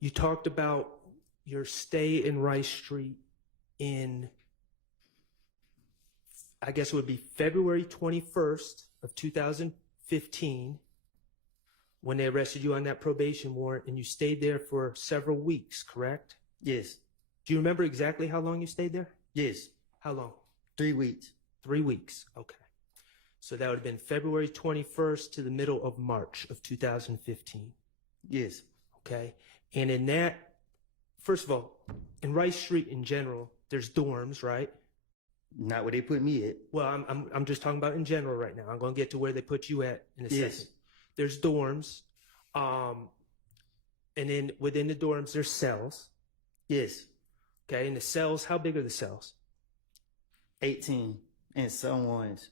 You talked about your stay in Rice Street in, I guess it would be February 21st of 2015 when they arrested you on that probation warrant, and you stayed there for several weeks, correct? Yes. Do you remember exactly how long you stayed there? Yes. How long? 3 weeks. 3 weeks, okay. So that would have been February 21st to the middle of March of 2015. Yes. Okay. And in that, first of all, in Rice Street in general, there's dorms, right? Not where they put me at. Well, I'm just talking about in general right now. I'm going to get to where they put you at in a Yes. second. There's dorms, and then within the dorms there's cells. Yes. Okay, and the cells, how big are the cells? 18 and some ones,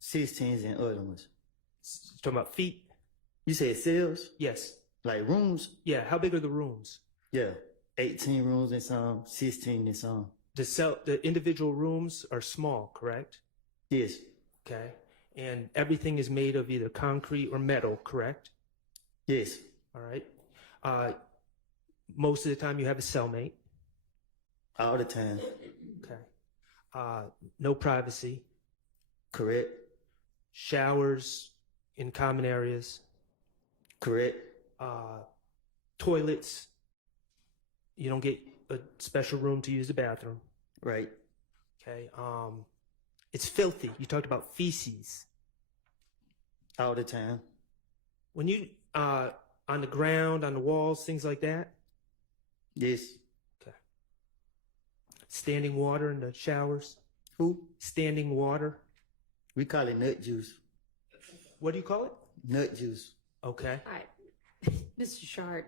16s and other ones. Talking about feet? You said cells? Yes. Like rooms? Yeah, how big are the rooms? Yeah. 18 rooms and some, 16 and some. The individual rooms are small, correct? Yes. Okay. And everything is made of either concrete or metal, correct? Yes. All right. Most of the time you have a cellmate. All the time. Okay. No privacy. Correct. Showers in common areas. Correct. Toilets. You don't get a special room to use the bathroom. Right. Okay. It's filthy. You talked about feces. All the time. When you on the ground, on the walls, things like that. Yes. Okay. Standing water in the showers. Who? Standing water. We call it nut juice. What do you call it? Nut juice. Okay. All right, Mr. Schardt,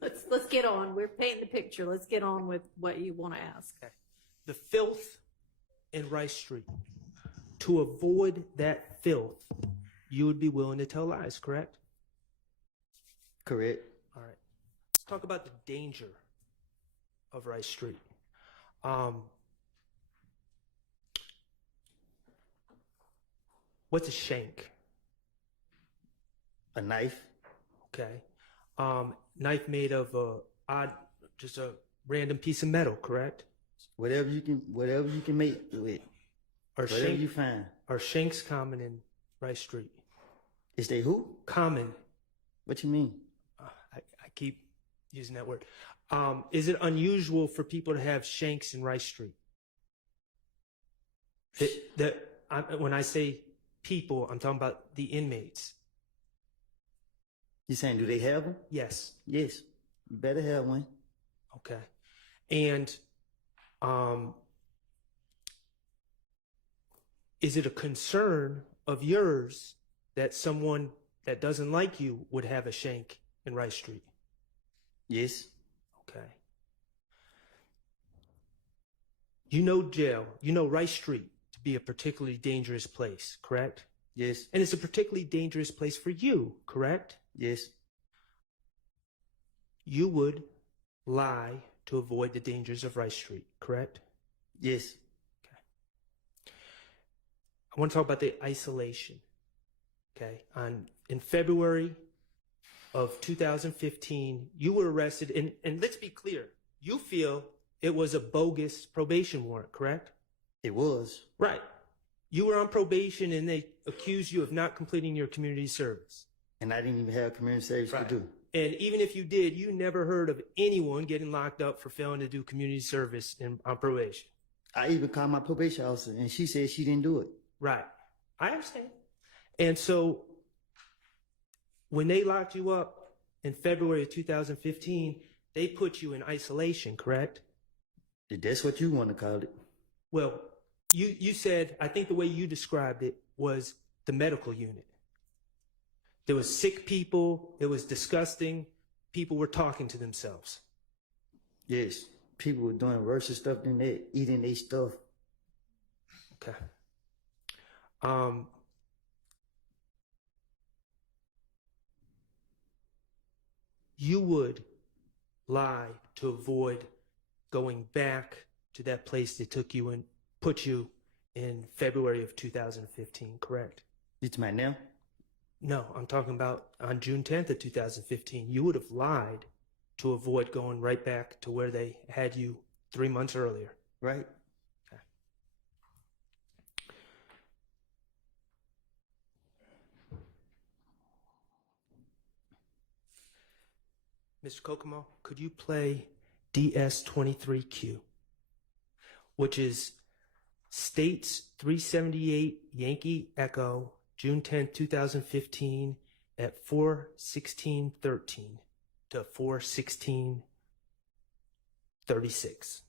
let's get on. We're painting the picture. Let's get on with what you want to ask. Okay. The filth in Rice Street. To avoid that filth, you would be willing to tell lies, correct? Correct. All right. Let's talk about the danger of Rice Street. What's a shank? A knife. Okay. Knife made of just a random piece of metal, correct? Whatever you can make with. Whatever you find. Are shanks common in Rice Street? Is they who? Common. What you mean? I keep using that word. Is it unusual for people to have shanks in Rice Street? When I say people, I'm talking about the inmates. You saying, do they have them? Yes. Yes. You better have one. Okay. And is it a concern of yours that someone that doesn't like you would have a shank in Rice Street? Yes. Okay. You know jail, you know Rice Street to be a particularly dangerous place, correct? Yes. And it's a particularly dangerous place for you, correct? Yes. You would lie to avoid the dangers of Rice Street, correct? Yes. Okay. I want to talk about the isolation. Okay. In February of 2015, you were arrested, and let's be clear, you feel it was a bogus probation warrant, correct? It was. Right. You were on probation and they accused you of not completing your community service. And I didn't even have community service to do. And even if you did, you never heard of anyone getting locked up for failing to do community service on probation. I even called my probation officer and she said she didn't do it. Right. I understand. And so when they locked you up in February of 2015, they put you in isolation, correct? That's what you want to call it. Well, you said, I think the way you described it was the medical unit. There was sick people. It was disgusting. People were talking to themselves. Yes. People were doing worse stuff than that, eating their stuff. Okay. You would lie to avoid going back to that place they took you and put you in February of 2015, correct? You talking about now? No, I'm talking about on June 10th of 2015. You would have lied to avoid going right back to where they had you 3 months earlier. Right? Mr. Kokomo, could you play DS23Q, which is States 378 Yankee Echo, June 10, 2015 at 4:16:13 to 4:16:36.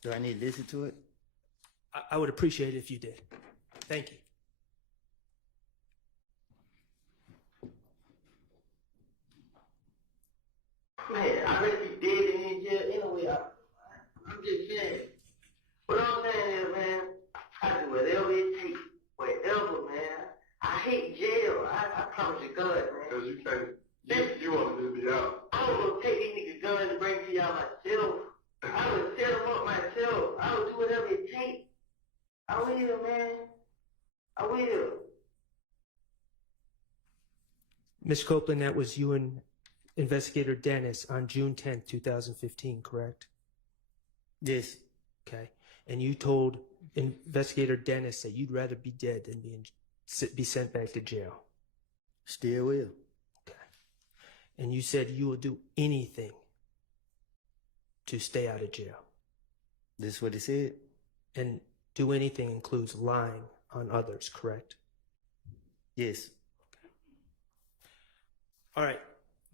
Do I need to listen to it? I would appreciate it if you did. Thank you. Man, I really be dead in jail anyway. I'm just saying. What I'm saying is, man, I do whatever it takes. Whatever, man. I hate jail. I promise you God, man. Because you can't, you want to just be out. I was gonna take these niggas guns and bring to y'all myself. I would set them up myself. I would do whatever it takes. I will, man. I will. Ms. Copeland, that was you and Investigator Dennis on June 10, 2015, correct? Yes. Okay. And you told Investigator Dennis that you'd rather be dead than be sent back to jail. Still will. Okay. And you said you will do anything to stay out of jail. This is what he said? And do anything includes lying on others, correct? Yes. All right.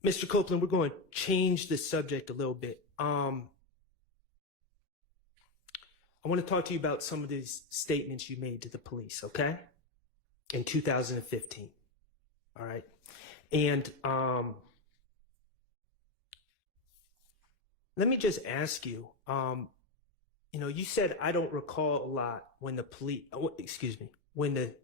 Mr. Copeland, we're going to change the subject a little bit. I want to talk to you about some of these statements you made to the police, okay? In 2015. All right. And let me just ask you, you know, you said, I don't recall a lot when the police, when the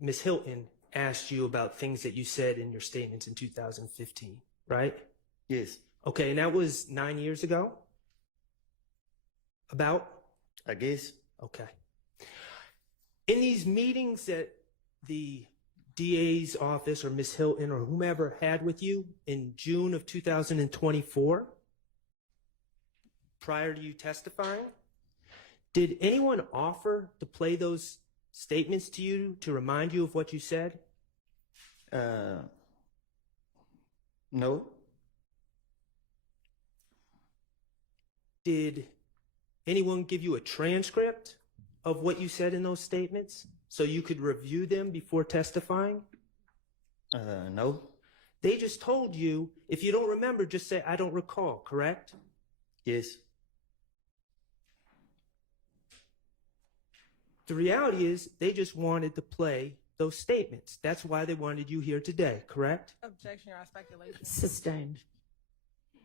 Ms. Hilton asked you about things that you said in your statements in 2015, right? Yes. Okay, and that was 9 years ago? About? I guess. Okay. In these meetings that the DA's office or Ms. Hilton or whomever had with you in June of 2024, prior to you testifying, did anyone offer to play those statements to you to remind you of what you said? No. Did anyone give you a transcript of what you said in those statements so you could review them before testifying? No. They just told you, if you don't remember, just say, I don't recall, correct? Yes. The reality is they just wanted to play those statements. That's why they wanted you here today, correct? Objection, Your Honor, speculation. Sustained.